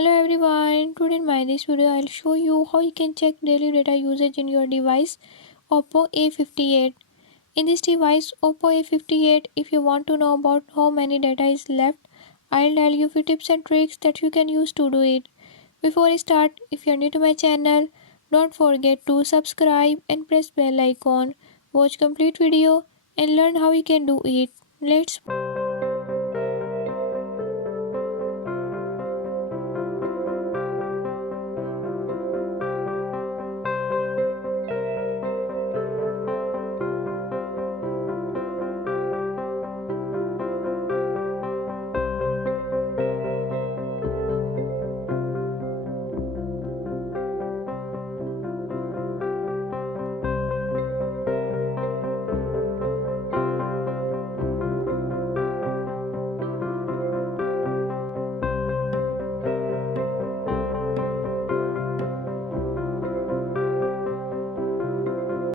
Hello everyone, today in my this video I'll show you how you can check daily data usage in your device Oppo A58. In this device Oppo A58, if you want to know about how many data is left, I'll tell you few tips and tricks that you can use to do it. Before I start, if you're new to my channel, don't forget to subscribe and press bell icon. Watch complete video and learn how you can do it. Let's